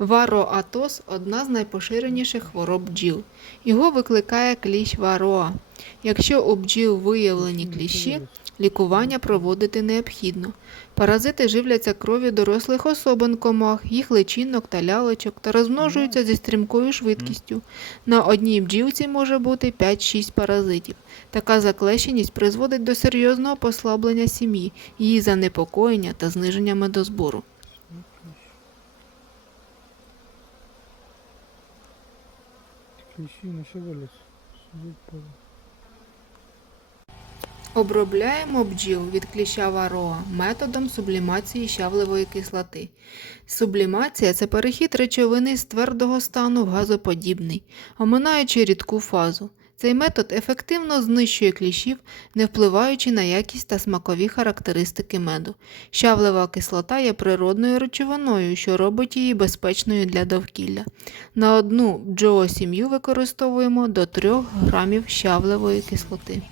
Вароатоз одна з найпоширеніших хвороб бджіл. Його викликає кліщ вароа. Якщо у бджіл виявлені кліщі, лікування проводити необхідно. Паразити живляться кров'ю дорослих особин комах, їх личинок та лялечок та розмножуються зі стрімкою швидкістю. На одній бджілці може бути 5-6 паразитів. Така заклещеність призводить до серйозного послаблення сім'ї, її занепокоєння та зниження медозбору. Не шевелятся. Обробляємо бджіл від кліща вароа методом сублімації щавлевої кислоти. Сублімація це перехід речовини з твердого стану в газоподібний, оминаючи рідку фазу. Цей метод ефективно знищує кліщів, не впливаючи на якість та смакові характеристики меду. Щавлева кислота є природною речовиною, що робить її безпечною для довкілля. На одну бджолосім'ю використовуємо до 3 грамів щавлевої кислоти.